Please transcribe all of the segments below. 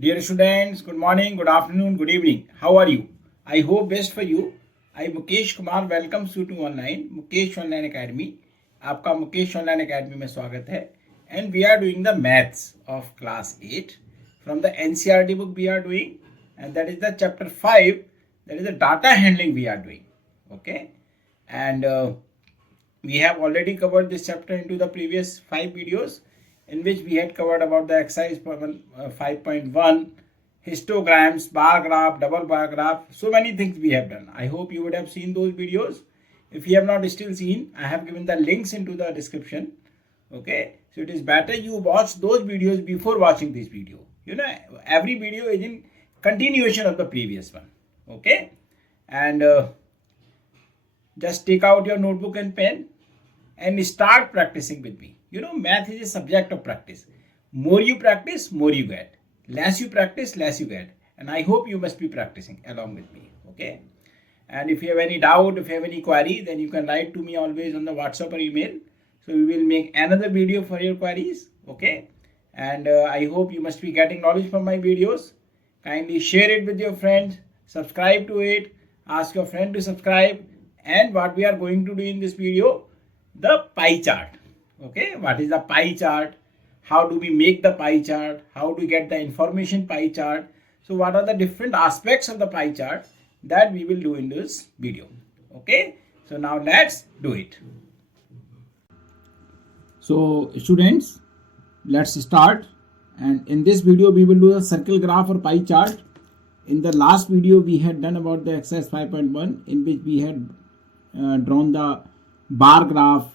Dear students, good morning, good afternoon, good evening. How are you? I hope best for you. I Mukesh Kumar welcomes you to online Mukesh Online Academy. आपका Mukesh online academy में स्वागत है. And we are doing the maths of class 8 from the NCERT book we are doing, and that is the chapter 5, that is the data handling we are doing. Okay, and we have already covered this chapter into the previous 5 videos, in which we had covered about the exercise 5.1, histograms, bar graph, double bar graph, so many things we have done. I hope you would have seen those videos. If you have not still seen, I have given the links into the description. Okay, so it is better you watch those videos before watching this video. You know, every video is in continuation of the previous one. Okay, and just take out your notebook and pen and start practicing with me. You know, math is a subject of practice. More you practice, more you get. Less you practice, less you get. And I hope you must be practicing along with me. Okay. And if you have any doubt, if you have any query, then you can write to me always on the WhatsApp or email. So we will make another video for your queries. Okay. And I hope you must be getting knowledge from my videos. Kindly share it with your friends. Subscribe to it. Ask your friend to subscribe. And what we are going to do in this video, the pie chart. Okay, what is the pie chart? How do we make the pie chart? How do we get the information pie chart? So what are the different aspects of the pie chart that we will do in this video? Okay, so now let's do it. So students, let's start. And in this video we will do a circle graph or pie chart. In the last video we had done about the exercise 5.1, in which we had drawn the bar graph,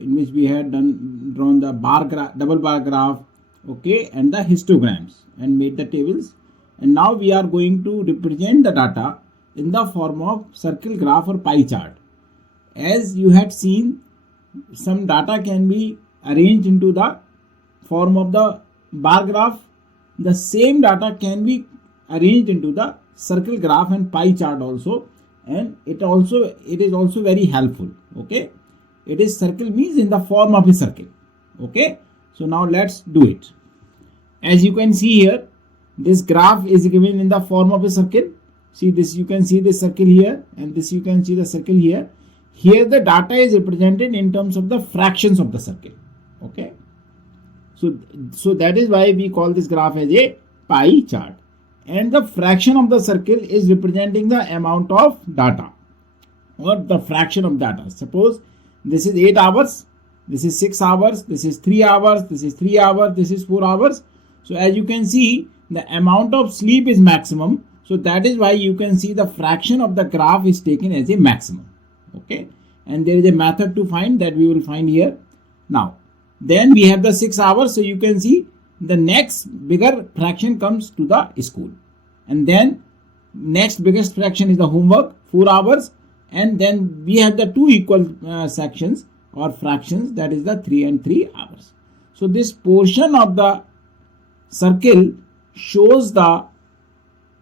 in which we had drawn the bar graph, double bar graph, okay, and the histograms, and made the tables. And now we are going to represent the data in the form of circle graph or pie chart. As you had seen, some data can be arranged into the form of the bar graph. The same data can be arranged into the circle graph and pie chart also, and it is also very helpful. Okay, it is circle means in the form of a circle. Okay, so now let's do it. As you can see here, this graph is given in the form of a circle. See this, you can see the circle here, and this you can see the circle here. Here the data is represented in terms of the fractions of the circle. Okay, so that is why we call this graph as a pie chart. And the fraction of the circle is representing the amount of data, or the fraction of data. Suppose this is 8 hours, this is 6 hours, this is 3 hours, this is 3 hours, this is 4 hours. So as you can see, the amount of sleep is maximum. So that is why you can see the fraction of the graph is taken as a maximum. Okay, and there is a method to find that we will find here. Now, then we have the 6 hours. So you can see the next bigger fraction comes to the school, and then next biggest fraction is the homework, 4 hours, and then we have the two equal sections or fractions, that is the 3 and 3 hours. So this portion of the circle shows the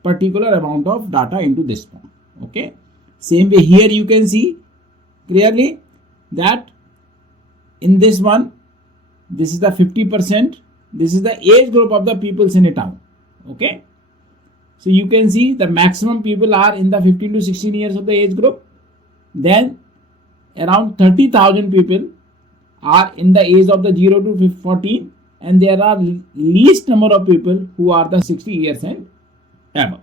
particular amount of data into this form. Okay, same way here you can see clearly that in this one, this is the 50%. This is the age group of the peoples in a town. Okay, so you can see the maximum people are in the 15 to 16 years of the age group. Then around 30,000 people are in the age of the 0 to 14, and there are least number of people who are the 60 years and above.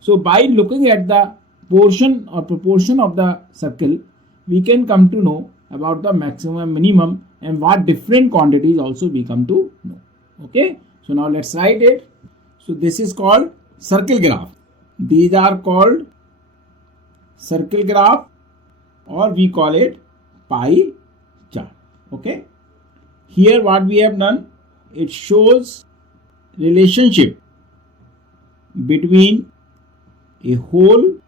So by looking at the portion or proportion of the circle, we can come to know about the maximum, minimum, and what different quantities also we come to know. Okay, so now let's write it. So this is called circle graph. These are called circle graph, or we call it pie chart. Okay, here what we have done, it shows relationship between a whole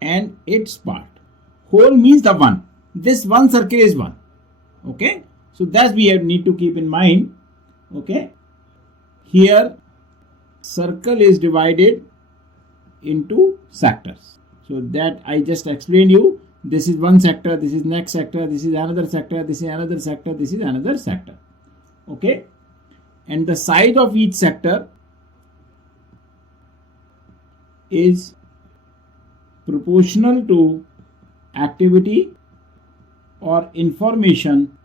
and its part. Whole means the one. This one circle is one. Okay, so that we need to keep in mind. Okay, here circle is divided into sectors. So that I just explained you. This is one sector, this is next sector, this is another sector, this is another sector, this is another sector. Okay, and the size of each sector is proportional to activity or information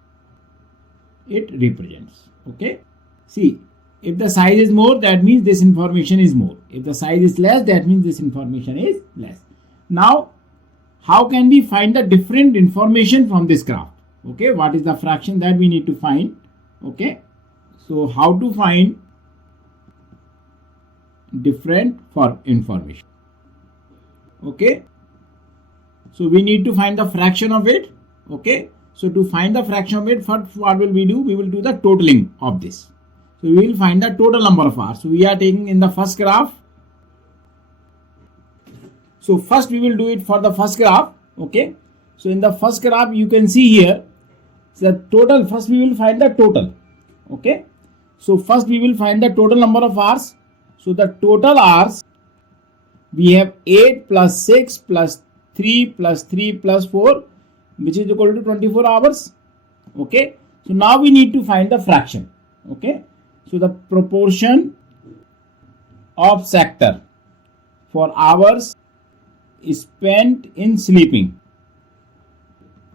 it represents. Okay. See, if the size is more, that means this information is more. If the size is less, that means this information is less. Now, how can we find the different information from this graph? Okay, what is the fraction that we need to find? Okay, so how to find different for information? Okay, so we need to find the fraction of it. Okay, so to find the fraction of it, first what will we do? We will do the totaling of this. So we will find the total number of hours. So we are taking in the first graph. So first we will do it for the first graph. Okay, so in the first graph you can see here the total. First we will find the total. Okay, so first we will find the total number of hours. So the total hours, we have 8 plus 6 plus 3 plus 3 plus 4, which is equal to 24 hours. Okay, so now we need to find the fraction. Okay, so the proportion of sector for hours spent in sleeping.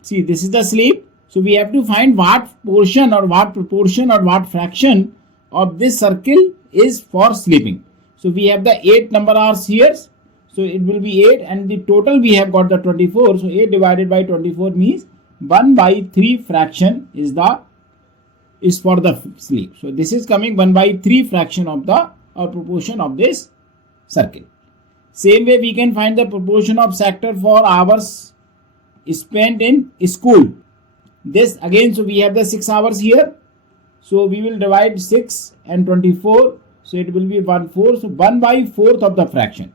See, this is the sleep. So we have to find what portion or what proportion or what fraction of this circle is for sleeping. So we have the 8 number hours here. So it will be 8 and the total we have got the 24. So 8 divided by 24 means 1 by 3 fraction is for the sleep. So this is coming 1 by 3 fraction of the or proportion of this circle. Same way we can find the proportion of sector for hours spent in school. This again, so we have the 6 hours here. So we will divide 6 and 24. So it will be 1/4. So 1 by 4th of the fraction.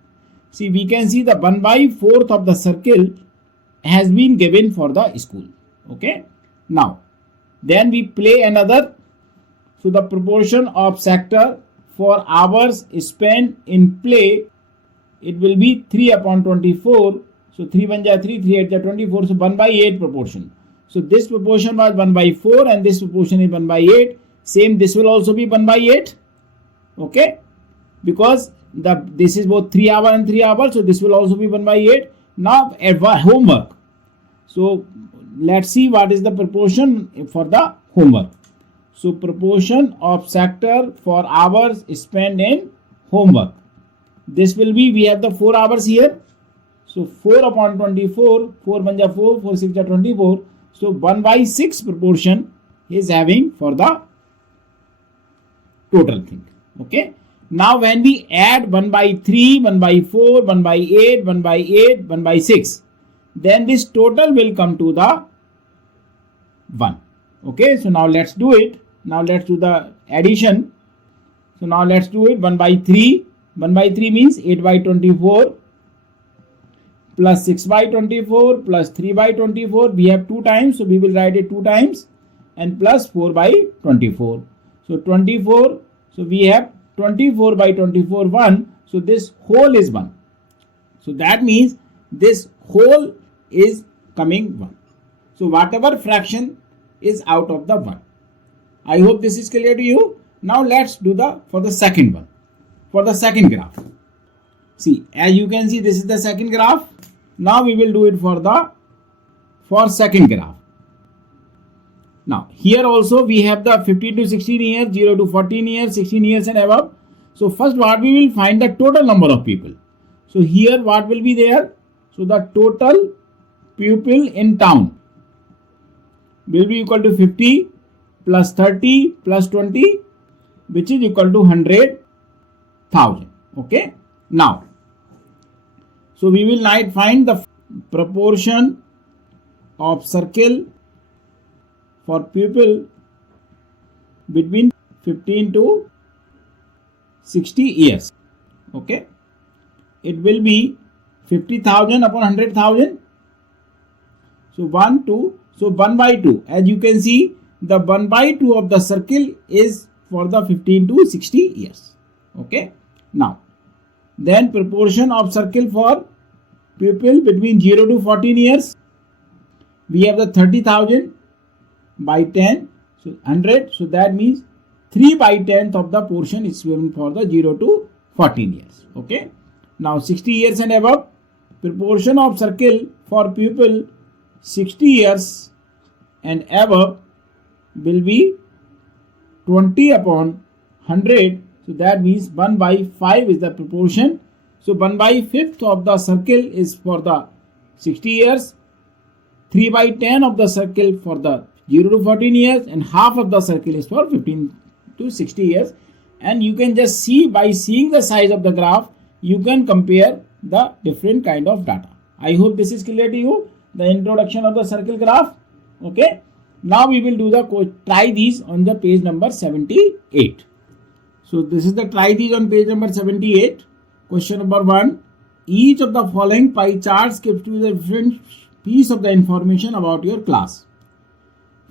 See, we can see the 1 by 4th of the circle has been given for the school. Okay. Now, then we play another. So the proportion of sector for hours spent in play, it will be 3 upon 24. So 3 1 ja 3, 3 8 ja 24. So 1 by 8 proportion. So this proportion was 1 by 4 and this proportion is 1 by 8. Same, this will also be 1 by 8. Okay. Because this is both 3 hour and 3 hours. So this will also be 1 by 8. Now homework. So let's see what is the proportion for the homework. So proportion of sector for hours spent in homework. This will be, we have the 4 hours here. So 4 upon 24, 4 1 ja 4, 4 6 ja 24. So 1 by 6 proportion is having for the total thing. Okay. Now when we add 1 by 3, 1 by 4, 1 by 8, 1 by 8, 1 by 6, then this total will come to the 1. Okay. So now let's do it. Now let's do the addition. So now let's do it. 1 by 3. 1 by 3 means 8 by 24 plus 6 by 24 plus 3 by 24. We have 2 times. So we will write it 2 times and plus 4 by 24. So 24. So we have 24 by 24 1. So this whole is 1. So that means this whole is coming 1. So whatever fraction is out of the 1. I hope this is clear to you. Now let's do for the second one. For the second graph. See, as you can see, this is the second graph. Now we will do it for second graph. Now here also we have the 15 to 16 years, 0 to 14 years, 16 years and above. So first what we will find the total number of people. So here what will be there? So the total pupil in town will be equal to 50 plus 30 plus 20, which is equal to 100,000. Okay. Now, so we will now find the proportion of circle for pupil between 15 to 60 years. Okay. It will be 50,000 upon 100,000. So 1, 2. So 1 by 2. As you can see, the 1 by 2 of the circle is for the 15 to 60 years. Okay. Now, then proportion of circle for pupil between 0 to 14 years. We have the 30,000 by 10. So 100. So that means 3 by 10th of the portion is given for the 0 to 14 years. Okay. Now 60 years and above, proportion of circle for people 60 years and above will be 20 upon 100. So that means 1 by 5 is the proportion. So 1 by 5th of the circle is for the 60 years, 3 by 10 of the circle for the 0 to 14 years, and half of the circle is for 15 to 60 years. And you can just see, by seeing the size of the graph, you can compare the different kind of data. I hope this is clear to you, the introduction of the circle graph. Okay. Now we will do the try these on the page number 78. So this is the try these on page number 78. Question number 1. Each of the following pie charts gives you the different piece of the information about your class.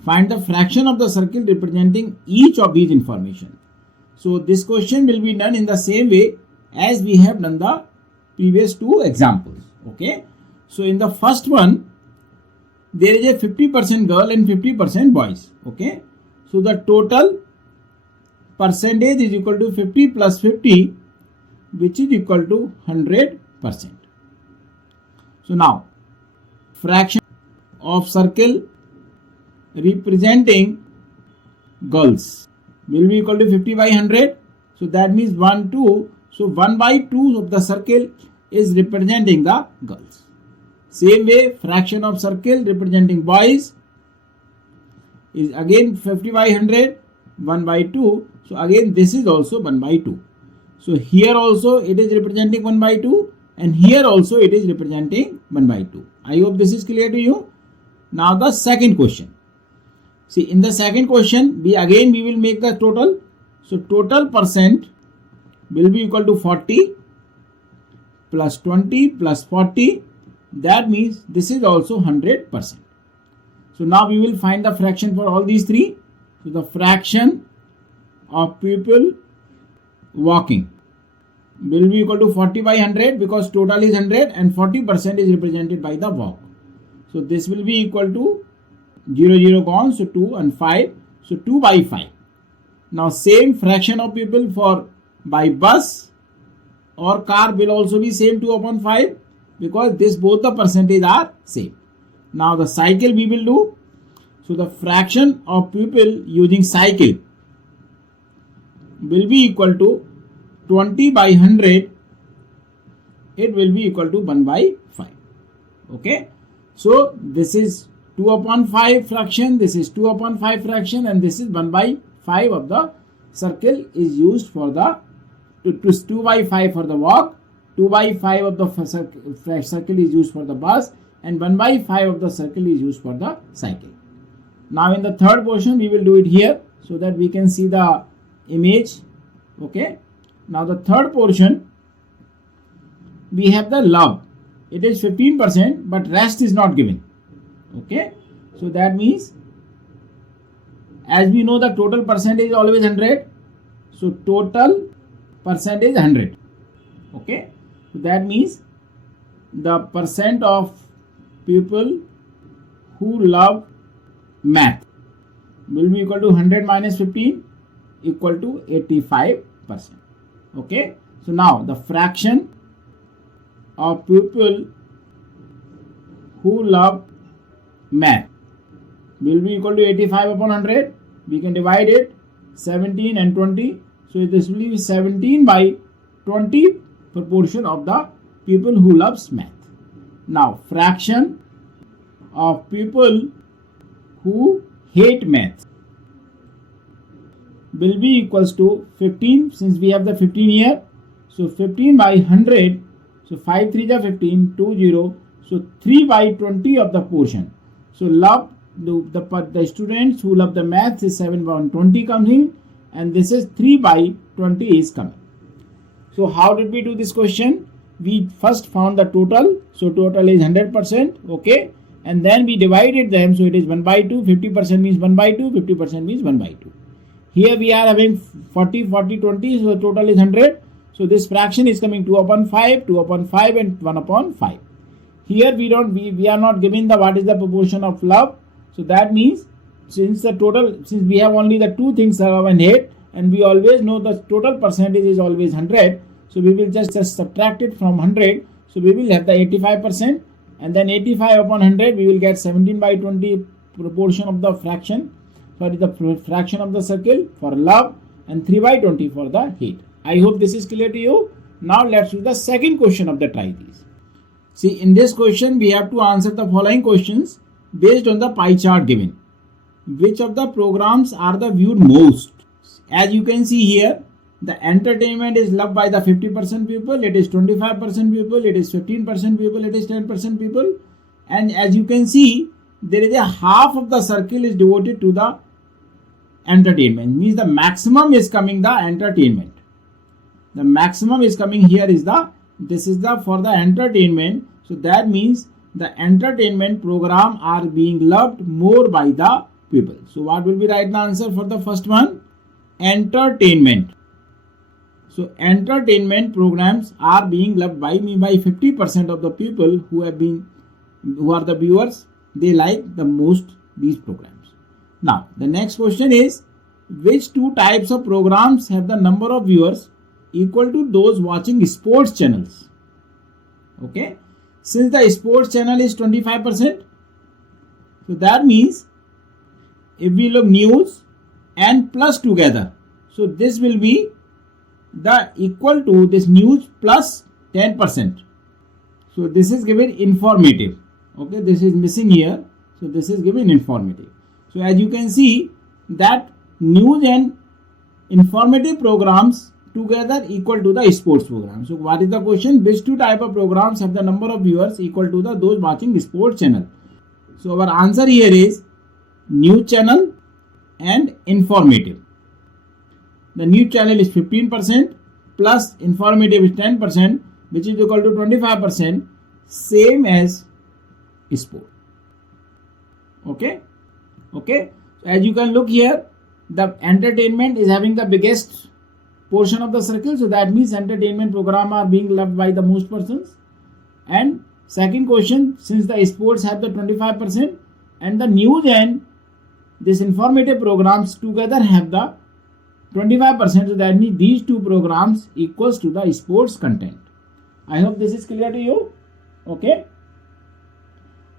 Find the fraction of the circle representing each of these information. So this question will be done in the same way as we have done the previous two examples. Okay. So in the first one, there is a 50% girl and 50% boys. Okay. So the total percentage is equal to 50 plus 50, which is equal to 100%. So now, fraction of circle representing girls will be equal to 50 by 100. So that means 1, 2. So 1 by 2 of the circle is representing the girls. Same way, fraction of circle representing boys is again 50 by 100, 1 by 2. So again this is also 1 by 2. So here also it is representing 1 by 2, and here also it is representing 1 by 2. I hope this is clear to you. Now the second question. See, in the second question, we will make the total. So total percent will be equal to 40 plus 20 plus 40. That means this is also 100%. So now we will find the fraction for all these three. So the fraction of people walking will be equal to 40 by 100, because total is 100 and 40% is represented by the walk. So this will be equal to 0, 0 gone, so 2 and 5, so 2 by 5. Now same fraction of people for by bus or car will also be same 2 upon 5, because this both the percentage are same. Now the cycle we will do. So the fraction of people using cycle will be equal to 20 by 100. It will be equal to 1 by 5. Okay. So this is 2 upon 5 fraction, this is 2 upon 5 fraction, and this is 1 by 5 of the circle is used for the 2 by 5 for the walk, 2 by 5 of the circle is used for the bus, and 1 by 5 of the circle is used for the cycle. Now in the third portion we will do it here so that we can see the image. Okay. Now the third portion, we have the love. It is 15%, but rest is not given. Okay. So that means, as we know, the total percentage is always 100. So total percentage 100. Okay. So that means the percent of people who love math will be equal to 100 minus 15 equal to 85%. Okay. So now the fraction of people who love math will be equal to 85 upon 100. We can divide it 17 and 20. So this will be 17 by 20 proportion of the people who loves math. Now fraction of people who hate math will be equals to 15, since we have the 15 here. So 15 by 100. So 5 3 is 15, 2 0. So 3 by 20 of the portion. So love the students who love the maths is 7 by 20 coming, and this is 3 by 20 is coming. So how did we do this question? We first found the total. So total is 100%. Okay. And then we divided them. So it is 1 by 2. 50% means 1 by 2. 50% means 1 by 2. Here we are having 40, 40, 20. So the total is 100. So this fraction is coming 2 upon 5, 2 upon 5 and 1 upon 5. Here we are not giving the what is the proportion of love. So that means since we have only the two things, love and hate, and we always know the total percentage is always 100. So we will just subtract it from 100. So we will have the 85%, and then 85 upon 100 we will get 17 by 20 proportion of the fraction, the fraction of the circle for love, and 3 by 20 for the hate. I hope this is clear to you. Now let's do the second question of the try these. See, in this question we have to answer the following questions based on the pie chart given. Which of the programs are the viewed most? As you can see here, the entertainment is loved by the 50% people, it is 25% people, it is 15% people, it is 10% people, and as you can see, there is a half of the circle is devoted to the entertainment. Means the maximum is coming the entertainment. The maximum is coming here is this is the for the entertainment. So that means the entertainment program are being loved more by the people. So what will be right answer for the first one? Entertainment. So entertainment programs are being loved by 50% of the people who are the viewers. They like the most these programs. Now the next question is, which two types of programs have the number of viewers equal to those watching sports channels? Okay, since the sports channel is 25%, so that means if we look news and plus together, so this will be the equal to this news plus 10%. So this is given informative. Okay, this is missing here. So this is given informative. So as you can see that news and informative programs together equal to the sports program. So what is the question? Which two type of programs have the number of viewers equal to those watching sports channel? So our answer here is news channel and informative. The news channel is 15% plus informative is 10%, which is equal to 25%, same as sport. Okay. So as you can look here, the entertainment is having the biggest portion of the circle. So that means entertainment program are being loved by the most persons. And second question, since the sports have the 25% and the news and this informative programs together have the 25%, so that means these two programs equals to the sports content. I hope this is clear to you. Okay.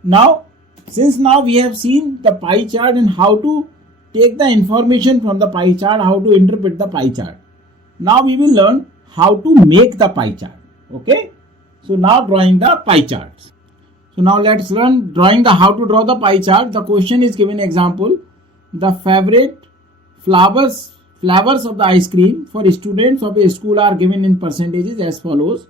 Now, since now we have seen the pie chart and how to take the information from the pie chart, how to interpret the pie chart. Now we will learn how to make the pie chart. Okay. So now drawing the pie charts. So now let's learn drawing the how to draw the pie chart. The question is given example. The favorite flavors of the ice cream for students of a school are given in percentages as follows.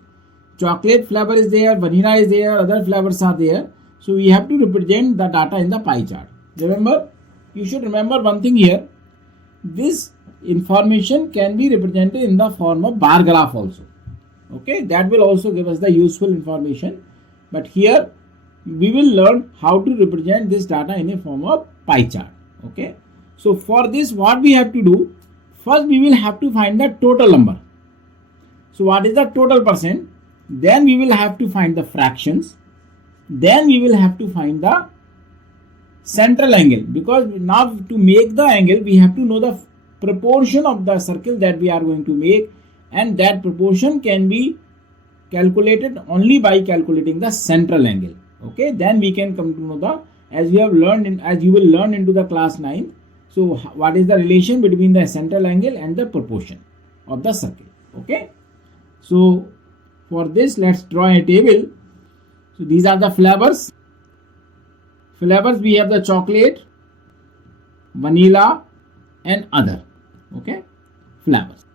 Chocolate flavor is there, vanilla is there, other flavors are there. So we have to represent the data in the pie chart. Remember, you should remember one thing here. This information can be represented in the form of bar graph also. Okay, that will also give us the useful information. But here we will learn how to represent this data in a form of pie chart. Okay, so for this what we have to do? First we will have to find the total number. So what is the total percent? Then we will have to find the fractions. Then we will have to find the central angle, because now to make the angle we have to know the proportion of the circle that we are going to make, and that proportion can be calculated only by calculating the central angle. Okay, then we can come to know the, as you have learned as you will learn into the class 9. So what is the relation between the central angle and the proportion of the circle? Okay, so for this let's draw a table. So these are the flavors. Flavors we have the chocolate, vanilla and other. Okay, flavors.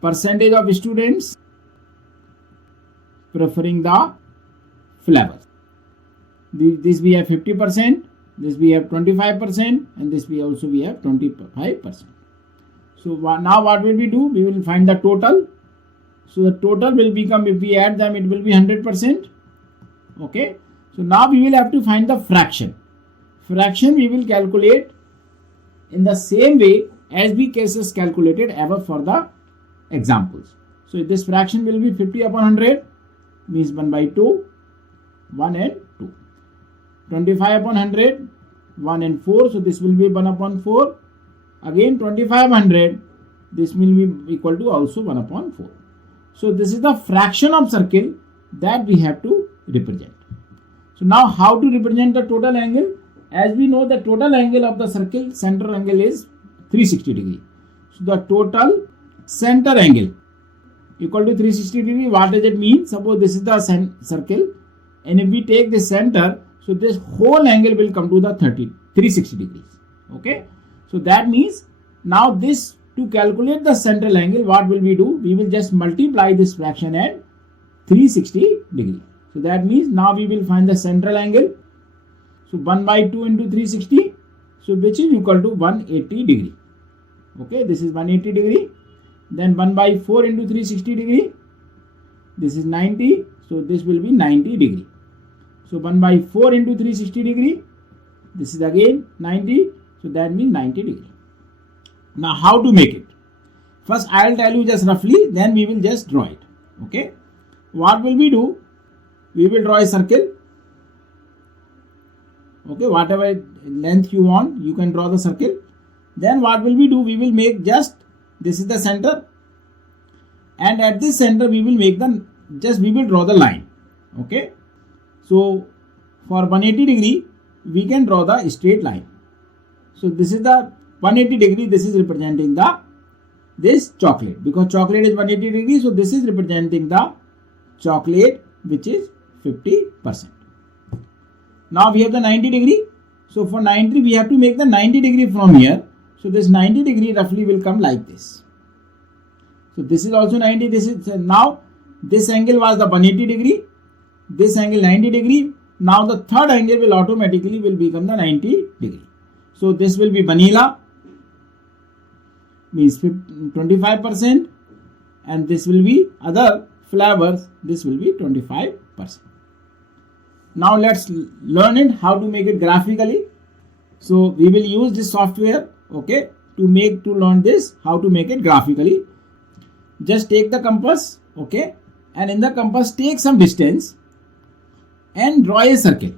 Percentage of students preferring the flavors. This we have 50%, this we have 25%, and this we have 25%. So now what will we do? We will find the total. So the total will become, if we add them, it will be 100%. Okay. So now we will have to find the fraction. Fraction we will calculate in the same way as we cases calculated ever for the examples. So this fraction will be 50 upon 100 means 1 by 2, 1 and 2. 25 upon 100, 1 and 4. So this will be 1 upon 4. Again 25 100, this will be equal to also 1 upon 4. So this is the fraction of circle that we have to represent. So now how to represent the total angle? As we know, the total angle of the circle center angle is 360 degree. So the total center angle equal to 360 degree. What does it mean? Suppose this is the circle, and if we take the center, so this whole angle will come to the 360 degrees. Okay. So that means now this, to calculate the central angle, what will we do? We will just multiply this fraction at 360 degree. So that means now we will find the central angle. So 1 by 2 into 360, so which is equal to 180 degree. Okay, this is 180 degree. Then 1 by 4 into 360 degree, this is 90. So this will be 90 degree. So 1 by 4 into 360 degree, this is again 90. So that means 90 degree. Now how to make it? First I will tell you just roughly, then we will just draw it. Okay. What will we do? We will draw a circle. Okay, whatever length you want, you can draw the circle. Then what will we do? We will make just, this is the center, and at this center we will make we will draw the line. Okay. So for 180 degree, we can draw the straight line. So this is the 180 degree, this is representing this chocolate, because chocolate is 180 degree. So this is representing the chocolate, which is 50%. Now we have the 90 degree. So for 90, we have to make the 90 degree from here. So this 90 degree roughly will come like this. So this is also 90. This is now this angle was the 180 degree. This angle 90 degree. Now the third angle will automatically become the 90 degree. So this will be vanilla, means 25%, and this will be other flavors, this will be 25%. Now let's learn it how to make it graphically. So we will use this software, okay, to learn this how to make it graphically. Just take the compass, okay, and in the compass take some distance and draw a circle.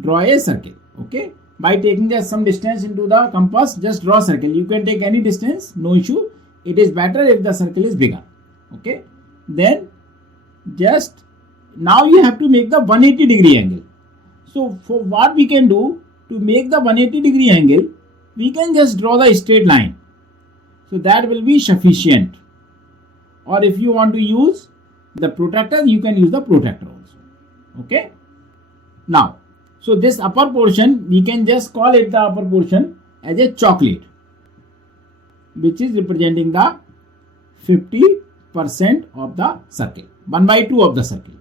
Draw a circle, okay. By taking just some distance into the compass, just draw a circle. You can take any distance, no issue. It is better if the circle is bigger, okay. Then just now you have to make the 180 degree angle. So for what we can do to make the 180 degree angle, we can just draw the straight line. So that will be sufficient. Or if you want to use the protractor, you can use the protractor also, okay. Now, so this upper portion, we can just call it the upper portion as a chocolate, which is representing the 50% of the circle, 1 by 2 of the circle,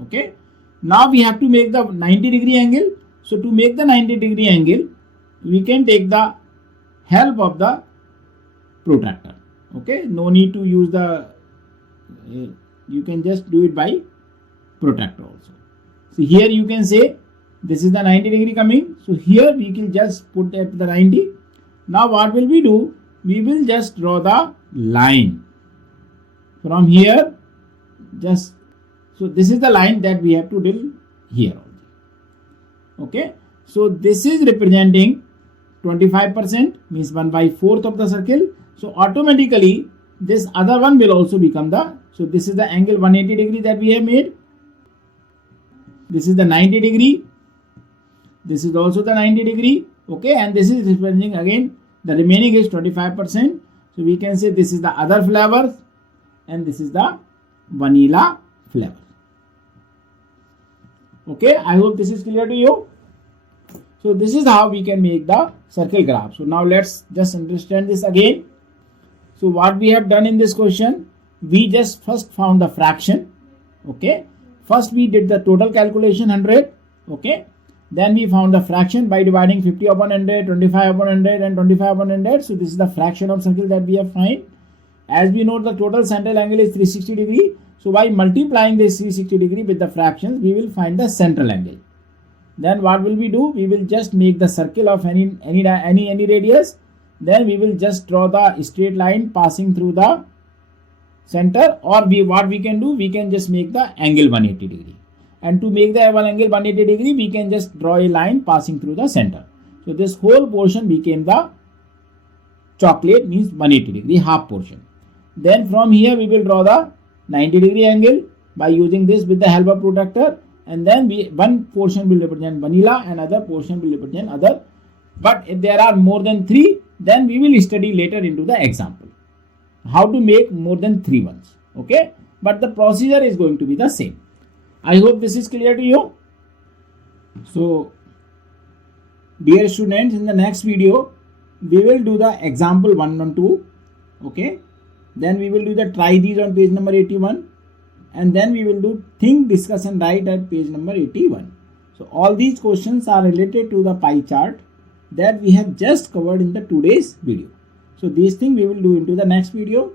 okay. Now we have to make the 90 degree angle. So to make the 90 degree angle, we can take the help of the protractor, okay. No need to use the, you can just do it by protractor also. So here you can say, this is the 90 degree coming. So here we can just put at the 90. Now what will we do? We will just draw the line from here. Just so this is the line that we have to do here only. Okay. So this is representing 25%, means 1 by 4th of the circle. So automatically this other one will also become the, so this is the angle 180 degree that we have made. This is the 90 degree. This is also the 90 degree, okay, and this is representing again the remaining is 25%. So we can say this is the other flavor and this is the vanilla flavor. Okay, I hope this is clear to you. So this is how we can make the circle graph. So now let's just understand this again. So what we have done in this question, we just first found the fraction, okay. First we did the total calculation 100, okay. Then we found the fraction by dividing 50 upon 100, 25 upon 100 and 25 upon 100. So this is the fraction of circle that we have find. As we know, the total central angle is 360 degree. So by multiplying this 360 degree with the fractions, we will find the central angle. Then what will we do? We will just make the circle of any radius. Then we will just draw the straight line passing through the center, or what we can do, we can just make the angle 180 degree. And to make the angle 180 degree, we can just draw a line passing through the center. So this whole portion became the chocolate means 180 degree, half portion. Then from here we will draw the 90 degree angle by using this with the help of protractor, and then one portion will represent vanilla and other portion will represent other. But if there are more than 3, then we will study later into the example how to make more than 3 ones. Okay, but the procedure is going to be the same. I hope this is clear to you. So dear students, in the next video we will do the example 1 and 2. Okay, then we will do the try these on page number 81, and then we will do think, discuss and write at page number 81. So all these questions are related to the pie chart that we have just covered in the today's video. So these things we will do into the next video.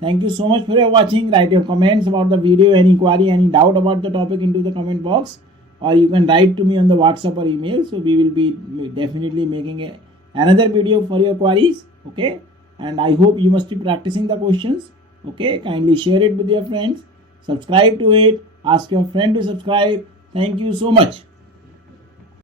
Thank you so much for your watching. Write your comments about the video, any query, any doubt about the topic into the comment box, or you can write to me on the WhatsApp or email. So we will be definitely making another video for your queries. Okay, and I hope you must be practicing the questions. Okay, kindly share it with your friends, subscribe to it, ask your friend to subscribe. Thank you so much.